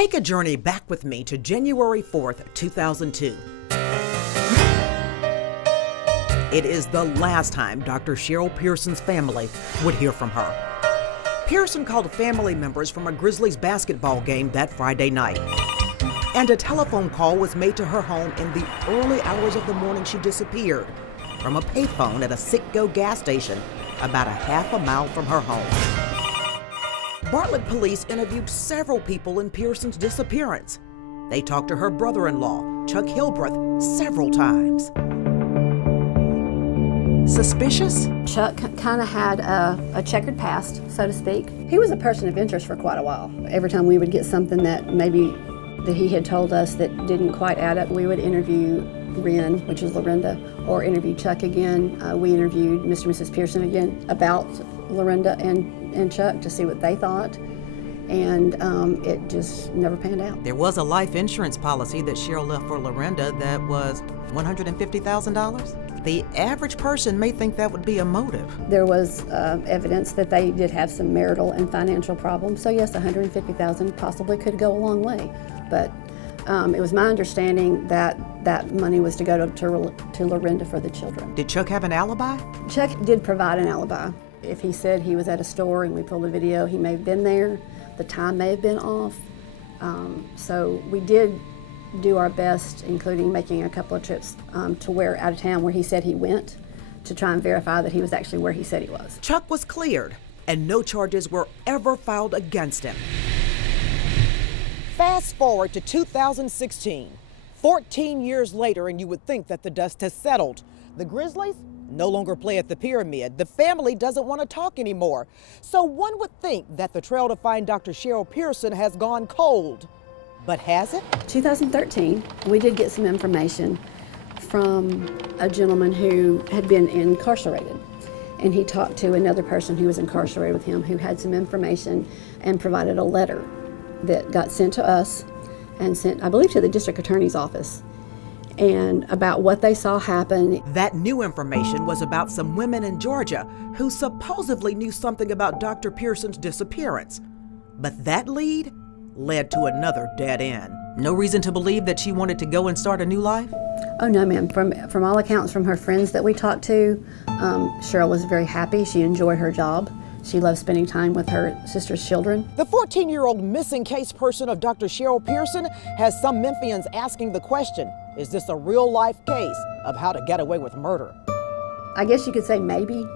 Take a journey back with me to January 4th, 2002. It is the last time Dr. Cherryl Pearson's family would hear from her. Pearson called family members from a Grizzlies basketball game that Friday night. And a telephone call was made to her home in the early hours of the morning she disappeared from a payphone at a Citgo gas station about a half a mile from her home. Bartlett police interviewed several people in Pearson's disappearance. They talked to her brother-in-law, Chuck Hilbreth, several times. Suspicious? Chuck kind of had a checkered past, so to speak. He was a person of interest for quite a while. Every time we would get something that maybe that he had told us that didn't quite add up, we would interview Ren, which is Lorinda, or interview Chuck again. We interviewed Mr. and Mrs. Pearson again about Lorinda and Chuck to see what they thought, and it just never panned out. There was a life insurance policy that Cherryl left for Lorinda that was $150,000. The average person may think that would be a motive. There was evidence that they did have some marital and financial problems, so yes, $150,000 possibly could go a long way, but it was my understanding that that money was to go to Lorinda for the children. Did Chuck have an alibi? Chuck did provide an alibi. If he said he was at a store and we pulled the video, he may have been there. The time may have been off. So we did do our best, including making a couple of trips to out of town where he said he went, to try and verify that he was actually where he said he was. Chuck was cleared and no charges were ever filed against him. Fast forward to 2016. 14 years later, and you would think that the dust has settled. The Grizzlies no longer play at the Pyramid. The family doesn't want to talk anymore. So one would think that the trail to find Dr. Cherryl Pearson has gone cold. But has it? 2013, we did get some information from a gentleman who had been incarcerated. And he talked to another person who was incarcerated with him who had some information and provided a letter that got sent to us and sent, I believe, to the district attorney's office, and about what they saw happen. That new information was about some women in Georgia who supposedly knew something about Dr. Pearson's disappearance. But that lead led to another dead end. No reason to believe that she wanted to go and start a new life? Oh no, ma'am. From all accounts from her friends that we talked to, Cherryl was very happy. She enjoyed her job. She loved spending time with her sister's children. The 14-year-old missing case person of Dr. Cherryl Pearson has some Memphians asking the question, is this a real-life case of how to get away with murder? I guess you could say maybe.